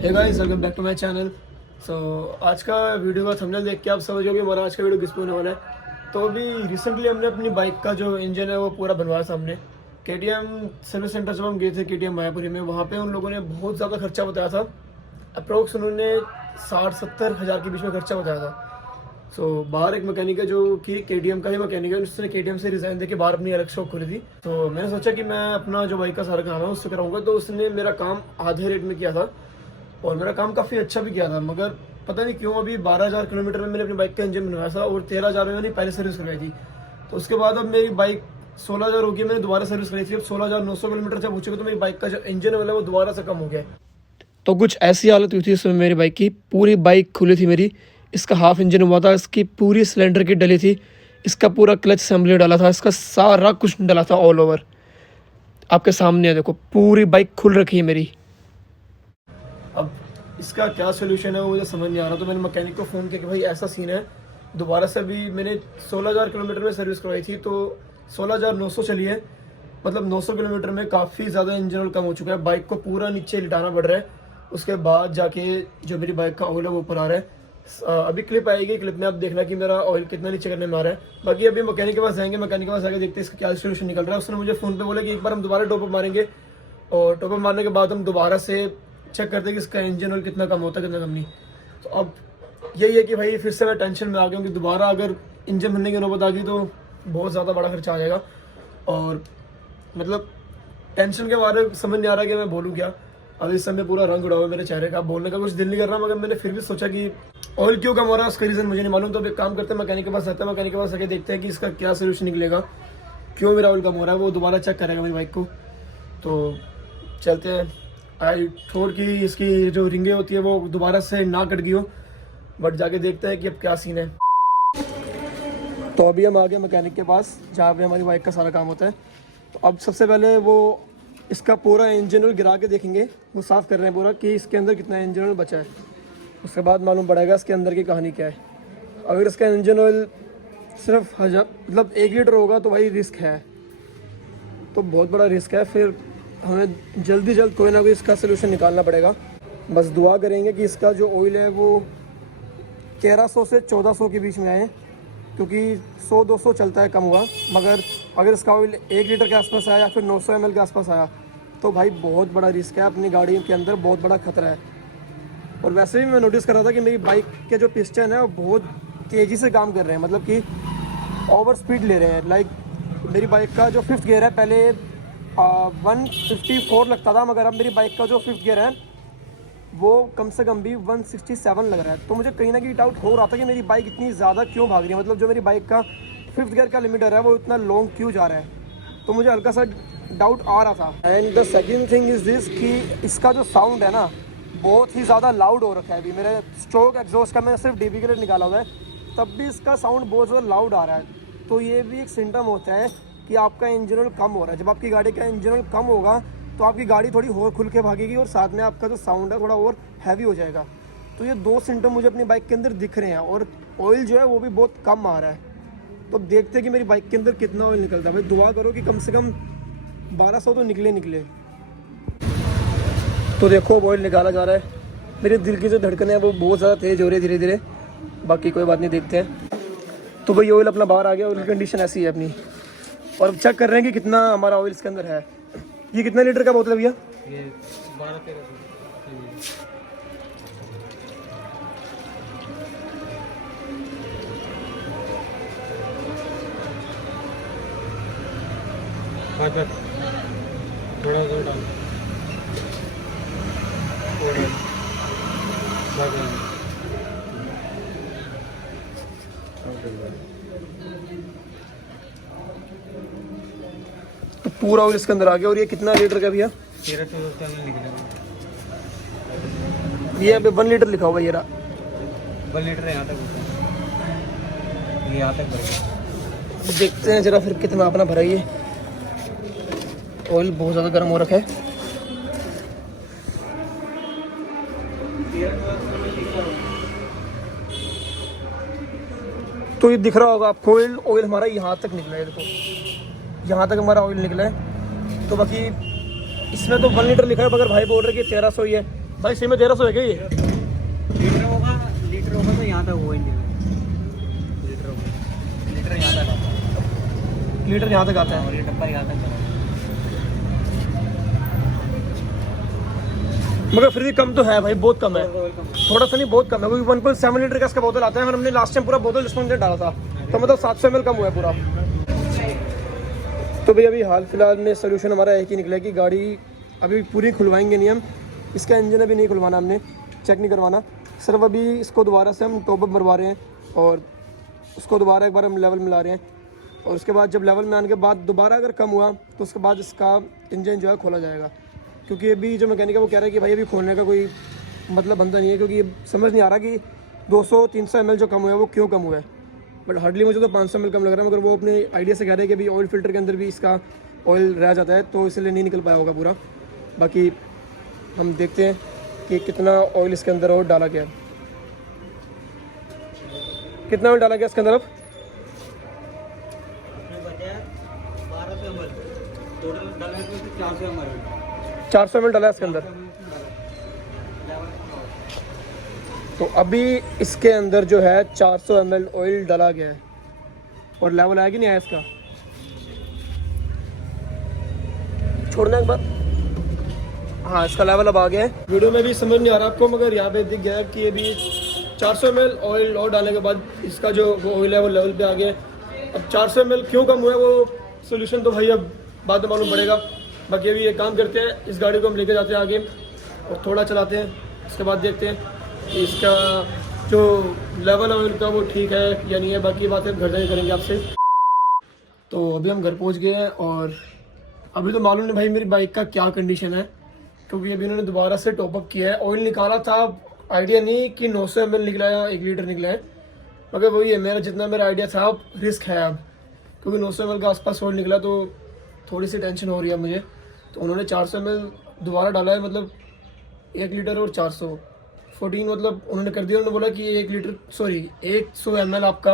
Hey guys, welcome back to my channel. So आज का video का थंबनेल देख के आप समझ गए हमारा आज का वीडियो किस पे होने वाला है। तो अभी रिसेंटली हमने अपनी बाइक का जो इंजन है वो पूरा बनवाया था हमने KTM सर्विस सेंटर। जब हम गए थे KTM मायापुरी में, वहाँ पे उन लोगों ने बहुत ज़्यादा खर्चा बताया था। अप्रोक्स उन्होंने 60-70 हज़ार के बीच में खर्चा बताया था। बाहर एक मैकेनिक है जो कि KTM का ही मैकेनिक है, उसने KTM से रिज़ाइन देके बाहर अपनी अलग शॉप खोली थी। तो मैंने सोचा कि मैं अपना जो बाइक का सारा काम है उससे कराऊंगा। तो उसने मेरा काम आधे रेट में किया था और मेरा काम काफ़ी अच्छा भी किया था। मगर पता नहीं क्यों अभी 12,000 किलोमीटर में मैंने अपनी बाइक का इंजन बनवाया था और 13,000 में मैंने पहले सर्विस करवाई थी। तो उसके बाद अब मेरी बाइक 16,000 हो गई, मैंने दोबारा सर्विस कराई थी। अब 16,900 किलोमीटर जब हो चुके तो मेरी बाइक का जो इंजन है वो दोबारा से कम हो गया। तो कुछ ऐसी हालत हुई थी इसमें मेरी बाइक की। पूरी बाइक खुली थी मेरी, इसका हाफ इंजन हुआ था, इसकी पूरी सिलेंडर की डली थी, इसका पूरा क्लच असेंबली डाला था, इसका सारा कुछ डला था ऑल ओवर। आपके सामने है, देखो पूरी बाइक खुल रखी है मेरी। अब इसका क्या सोल्यूशन है वो मुझे समझ नहीं आ रहा। तो मैंने मैकेनिक को फ़ोन किया कि भाई ऐसा सीन है, दोबारा से भी मैंने 16,000 किलोमीटर में सर्विस करवाई थी तो 16,900 चली है। मतलब 900 किलोमीटर में काफ़ी ज़्यादा इंजन ऑयल कम हो चुका है, बाइक को पूरा नीचे लिटाना पड़ रहा है। उसके बाद जाके जो मेरी बाइक का ऑयल है वो ऊपर आ रहा है। अभी क्लिप आएगी, क्लिप में आप देखना कि मेरा ऑयल कितना नीचे करने में आ रहा है। बाकी अभी मैकेनिक के पास जाएंगे, मैकेनिक के पास आगे देखते हैं इसका क्या सोल्यूशन निकल रहा है। उसने मुझे फ़ोन पे बोला कि एक बार हम दोबारा टॉपअप मारेंगे और टॉपअप मारने के बाद हम दोबारा से चेक करते हैं कि इसका इंजन ऑयल कितना कम होता है कितना कम नहीं। तो अब यही है कि भाई फिर से मैं टेंशन में आ गया हूँ कि दोबारा अगर इंजन बनने की नौबत आ गई तो बहुत ज़्यादा बड़ा खर्चा आ जाएगा। और मतलब टेंशन के बारे में समझ नहीं आ रहा कि मैं बोलूँ क्या। अब इस समय पूरा रंग उड़ा हुआ है मेरे चेहरे का, बोलने का कुछ दिल नहीं कर रहा, मगर मैंने फिर भी सोचा कि ऑयल क्यों कम हो रहा है उसका रीज़न मुझे नहीं मालूम। तो अब एक काम करते हैं, मैकेनिक के पास जाते हैं, मैकेनिक के पास आके देखते हैं कि इसका क्या सोल्यूशन निकलेगा, क्यों मेरा ऑयल कम हो रहा है। वो दोबारा चेक करेगा मेरी बाइक को। तो चलते हैं। आई थोड़ कि इसकी जो रिंगें होती है वो दोबारा से ना कट गई हो, बट जाके देखते हैं कि अब क्या सीन है। तो अभी हम आ गए मैकेनिक के पास जहाँ पे हमारी बाइक का सारा काम होता है। तो अब सबसे पहले वो इसका पूरा इंजन ऑयल गिरा के देखेंगे, वो साफ़ कर रहे हैं पूरा कि इसके अंदर कितना इंजन ऑयल बचा है। उसके बाद मालूम पड़ेगा इसके अंदर की कहानी क्या है। अगर इसका इंजन ऑयल सिर्फ 1 लीटर होगा तो भाई रिस्क है, तो बहुत बड़ा रिस्क है। फिर हमें जल्दी कोई ना कोई इसका सोल्यूशन निकालना पड़ेगा। बस दुआ करेंगे कि इसका जो ऑयल है वो 1300 से 1400 के बीच में आए, क्योंकि 100-200 चलता है कम हुआ। मगर अगर इसका ऑयल 1 लीटर के आसपास आया या फिर 900 ml के आसपास आया तो भाई बहुत बड़ा रिस्क है, अपनी गाड़ी के अंदर बहुत बड़ा खतरा है। और वैसे भी मैं नोटिस कर रहा था कि मेरी बाइक के जो पिस्टन है वो बहुत तेज़ी से काम कर रहे हैं, मतलब कि ओवर स्पीड ले रहे हैं। लाइक मेरी बाइक का जो 5th गियर है पहले 154 लगता था, मगर अब मेरी बाइक का जो 5th गियर है वो कम से कम भी 167 लग रहा है। तो मुझे कहीं ना कहीं डाउट हो रहा था कि मेरी बाइक इतनी ज़्यादा क्यों भाग रही है, मतलब जो मेरी बाइक का 5th गियर का लिमिटर है वो इतना लॉन्ग क्यों जा रहा है। तो मुझे हल्का सा डाउट आ रहा था। And the second thing is this कि इसका जो साउंड है ना बहुत ही ज़्यादा लाउड हो रखा है। अभी मेरे स्ट्रोक एग्जॉस्ट का मैंने सिर्फ DB के लिए निकाला हुआ है, तब भी इसका साउंड बहुत ज़्यादा लाउड आ रहा है। तो ये भी एक सिम्टम होता है कि आपका इंजन ऑयल कम हो रहा है। जब आपकी गाड़ी का इंजन ऑयल कम होगा तो आपकी गाड़ी थोड़ी और खुल के भागेगी और साथ में आपका जो साउंड है थोड़ा और हैवी हो जाएगा। तो ये 2 सिम्टम मुझे अपनी बाइक के अंदर दिख रहे हैं और ऑयल जो है वो भी बहुत कम आ रहा है। तो अब देखते हैं कि मेरी बाइक के अंदर कितना ऑयल निकलता है। भाई दुआ करो कि कम से कम 1200 तो निकले। तो देखो ऑयल निकाला जा रहा है। मेरे दिल की जो धड़कन है वो बहुत ज़्यादा तेज़ हो रही है धीरे धीरे। बाकी कोई बात नहीं, देखते हैं। तो भाई ऑयल अपना बाहर आ गया, ऑयल की कंडीशन ऐसी है अपनी। और अब चेक कर रहे हैं कि कितना हमारा ऑयल इसके अंदर है। ये कितना लीटर का बोतल है भैया? ये 12-13 थोड़ा सा डाल तो पूरा ऑयल इसके अंदर आ गया। और ये कितना लीटर का भैया? 13-14 निकलेगा। ये अभी 1 लीटर लिखा हुआ ये रहा। 1 लीटर यहाँ तक होता है, ये यहाँ तक भर गया। देखते हैं जरा फिर कितना अपना भरा। ये ऑयल बहुत ज़्यादा गर्म हो रखा है। तो ये दिख रहा होगा आपको, ऑयल हमारा यहाँ तक निकला है। देखो यहाँ तक हमारा ऑयल निकला है। तो बाकी इसमें तो 1 लीटर लिखा है, मगर भाई बोल रहे कि 1300 ही है। भाई सही में 1300 है क्या ये? लीटर होगा तो यहाँ तक वो इंजन है। लीटर होगा, लीटर यहाँ तक आता है। लीटर यहाँ तक आता है। और ये डब्बा यहाँ तक बना मगर फिर भी कम तो है भाई, बहुत कम है। है। थोड़ा सा नहीं, बहुत कम है, क्योंकि 1.7 लीटर का इसका बोतल आता है और हमने लास्ट टाइम पूरा बोतल इसमें अंदर डाला था, तो मतलब 700 ml कम हुआ है पूरा। तो भाई अभी हाल फिलहाल में सोल्यूशन हमारा एक ही निकला है कि गाड़ी अभी पूरी खुलवाएंगे नहीं हम, इसका इंजन अभी नहीं खुलवाना, हमने चेक नहीं करवाना, सिर्फ अभी इसको दोबारा से हम टॉपअप मरवा रहे हैं और उसको दोबारा एक बार हम लेवल मिला रहे हैं, और उसके बाद जब लेवल में आने के बाद दोबारा अगर कम हुआ तो उसके बाद इसका इंजन जो है खोला जाएगा। क्योंकि अभी जो मैकेनिक है वो कह रहा है कि भाई अभी खोलने का कोई मतलब बनता नहीं है, क्योंकि ये समझ नहीं आ रहा कि 200-300 ml जो कम हुआ है वो क्यों कम हुआ है। बट हार्डली मुझे तो 500 ml कम लग रहा है, मगर वो अपने आइडिया से कह रहे हैं कि अभी ऑयल फिल्टर के अंदर भी इसका ऑयल रह जाता है, तो इसलिए नहीं निकल पाया होगा पूरा। बाकी हम देखते हैं कि कितना ऑयल इसके अंदर और डाला गया है, कितना ऑयल डाला गया इसके अंदर अब। बचा 1200 ml, टोटल डालने को 400 ml। 400 ml डाला है इसके अंदर। तो अभी इसके अंदर जो है 400 ml ऑयल डाला गया है, और लेवल आया कि नहीं आया इसका, छोड़ना एक बार। हाँ, इसका लेवल अब आ गया है। वीडियो में भी समझ नहीं आ रहा आपको, मगर यहाँ पे दिख गया है कि अभी 400 ml ऑयल और डालने के बाद इसका जो वो ऑयल है वो लेवल पे आ गया है। अब 400 ml क्यों कम हुआ है वो सोल्यूशन तो भाई अब बाद में मालूम पड़ेगा। बाकी अभी ये काम करते हैं, इस गाड़ी को हम लेके जाते हैं आगे और थोड़ा चलाते हैं, उसके बाद देखते हैं कि इसका जो लेवल है ऑयल का वो ठीक है या नहीं है। बाकी बातें घर जाके करेंगे आपसे। तो अभी हम घर पहुंच गए हैं और अभी तो मालूम नहीं भाई मेरी बाइक का क्या कंडीशन है, क्योंकि अभी उन्होंने दोबारा से टॉपअप किया है। ऑयल निकाला था, आइडिया नहीं कि 900 ml निकला या 1 लीटर निकला है, मगर वही है मेरा जितना मेरा आइडिया था, अब रिस्क है अब, क्योंकि 900 ml के आसपास ऑयल निकला तो थोड़ी सी टेंशन हो रही है मुझे। तो उन्होंने 400 ml दोबारा डाला है, मतलब 1 लीटर और 414, मतलब उन्होंने कर दिया। उन्होंने बोला कि 1 लीटर 100 ml आपका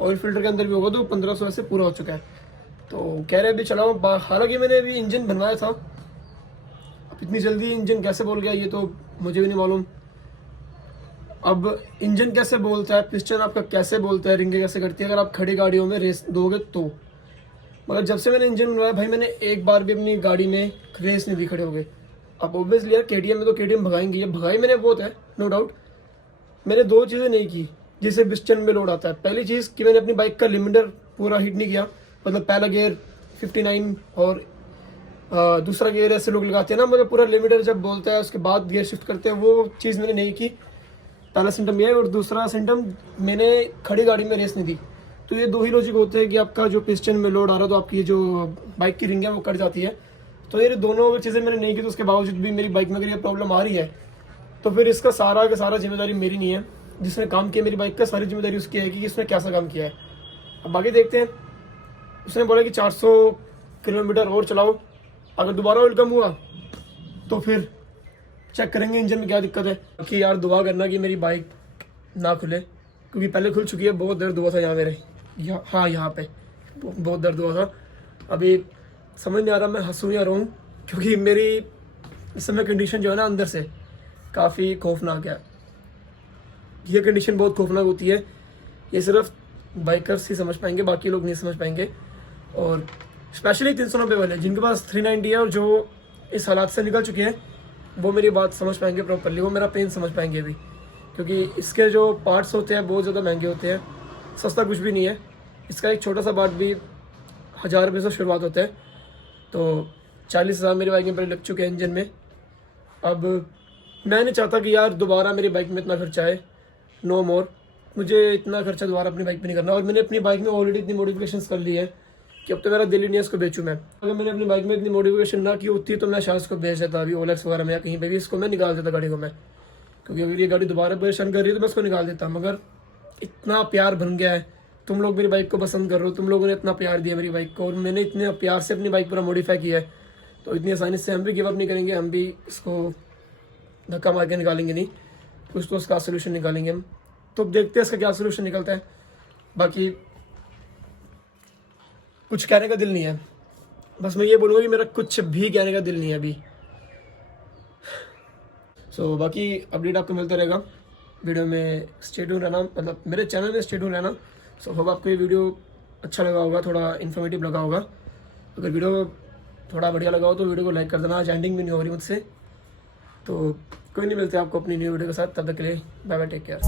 ऑयल फिल्टर के अंदर भी होगा, तो 1500 से पूरा हो चुका है। तो कह रहे अभी चलाओ। हालांकि मैंने अभी इंजन बनवाया था, अब इतनी जल्दी इंजन कैसे बोल गया ये तो मुझे भी नहीं मालूम। अब इंजन कैसे बोलता है, पिस्टन आपका कैसे बोलता है, रिंगे कैसे करती है अगर आप खड़ी गाड़ियों में रेस दोगे तो। मगर जब से मैंने इंजन बनवाया भाई, मैंने एक बार भी अपनी गाड़ी में रेस नहीं दी खड़े हो गए। अब ऑब्वियसली यार KTM में तो KTM भगाएंगे, ये भगाई मैंने बहुत है नो डाउट। मैंने 2 चीज़ें नहीं की जिससे पिस्टन में लोड आता है। पहली चीज़ कि मैंने अपनी बाइक का लिमिटर पूरा हिट नहीं किया, मतलब पहला गियर 59 और दूसरा गियर ऐसे लोग लगाते हैं ना, मतलब पूरा लिमिटर जब बोलता है उसके बाद गियर शिफ्ट करते हैं, वो चीज़ मैंने नहीं की। पहला सिम्टम ये है, और दूसरा सिम्टम मैंने खड़ी गाड़ी में रेस नहीं दी। तो ये 2 ही लॉजिक होते हैं कि आपका जो पिस्टन में लोड आ रहा है तो आपकी जो बाइक की रिंग है वो कट जाती है। तो ये दोनों चीज़ें मैंने नहीं की, तो उसके बावजूद भी मेरी बाइक में अगर ये प्रॉब्लम आ रही है तो फिर इसका सारा का सारा जिम्मेदारी मेरी नहीं है। जिसने काम किया मेरी बाइक का, सारी जिम्मेदारी उसकी है कि इसने कैसा काम किया है। अब बाकी देखते हैं। उसने बोला कि 400 किलोमीटर और चलाओ, अगर दोबारा ऑयल कम हुआ तो फिर चेक करेंगे इंजन में क्या दिक्कत है। बाकी यार दुआ करना कि मेरी बाइक ना खुले, क्योंकि पहले खुल चुकी है। बहुत दर्द हुआ था यहाँ मेरे, हाँ यहाँ पे बहुत दर्द हुआ था। अभी समझ नहीं आ रहा मैं हंसूं या रोऊं, क्योंकि मेरी इस समय कंडीशन जो है ना अंदर से काफ़ी खौफनाक है। ये कंडीशन बहुत खौफनाक होती है, ये सिर्फ बाइकर्स ही समझ पाएंगे, बाकी लोग नहीं समझ पाएंगे। और स्पेशली 390 वाले जिनके पास 390 है और जो इस हालात से निकल चुके हैं, वो मेरी बात समझ पाएंगे प्रॉपरली, वो मेरा पेन समझ पाएंगे अभी। क्योंकि इसके जो पार्ट्स होते हैं बहुत ज़्यादा महंगे होते हैं, सस्ता कुछ भी नहीं है। इसका एक छोटा सा पार्ट भी 1000 रुपये से शुरुआत होता है। तो 40,000 मेरी बाइक में पहले लग चुके हैं इंजन में। अब मैं नहीं चाहता कि यार दोबारा मेरी बाइक में इतना खर्चा है, नो मोर। मुझे इतना खर्चा दोबारा अपनी बाइक पे नहीं करना। और मैंने अपनी बाइक में ऑलरेडी इतनी मॉडिफिकेशंस कर ली है कि अब तो मेरा दिल ही नहीं है इसको बेचूँ मैं। अगर मैंने अपनी बाइक में इतनी मॉडिफिकेशन ना की होती तो मैं शायद इसको बेच देता अभी OLX वगैरह में, या कहीं पे भी इसको मैं निकाल देता गाड़ी को मैं। क्योंकि अगर ये गाड़ी दोबारा परेशान कर रही है तो मैं इसको निकाल देता। मगर इतना प्यार बन गया है, तुम लोग मेरी बाइक को पसंद कर रहे हो, तुम लोगों ने इतना प्यार दिया मेरी बाइक को, और मैंने इतने प्यार से अपनी बाइक पूरा मॉडिफाई किया है, तो इतनी आसानी से हम भी गिव अप नहीं करेंगे। हम भी इसको धक्का मार के निकालेंगे नहीं, कुछ तो उसका सोल्यूशन निकालेंगे हम। तो देखते हैं इसका क्या सोल्यूशन निकलता है। बाकी कुछ कहने का दिल नहीं है, बस मैं ये बोलूँगा कि मेरा कुछ भी कहने का दिल नहीं है अभी। सो बाकी अपडेट आपको मिलता रहेगा वीडियो में। स्टे ट्यून रहना, मतलब मेरे चैनल में स्टे ट्यून रहना। सो होप आपको ये वीडियो अच्छा लगा होगा, थोड़ा इन्फॉर्मेटिव लगा होगा। अगर वीडियो थोड़ा बढ़िया लगा हो तो वीडियो को लाइक कर देना। आज एंडिंग भी नहीं हो रही मुझसे, तो कोई नहीं, मिलते आपको अपनी न्यू वीडियो के साथ। तब तक के लिए बाय बाय, टेक केयर।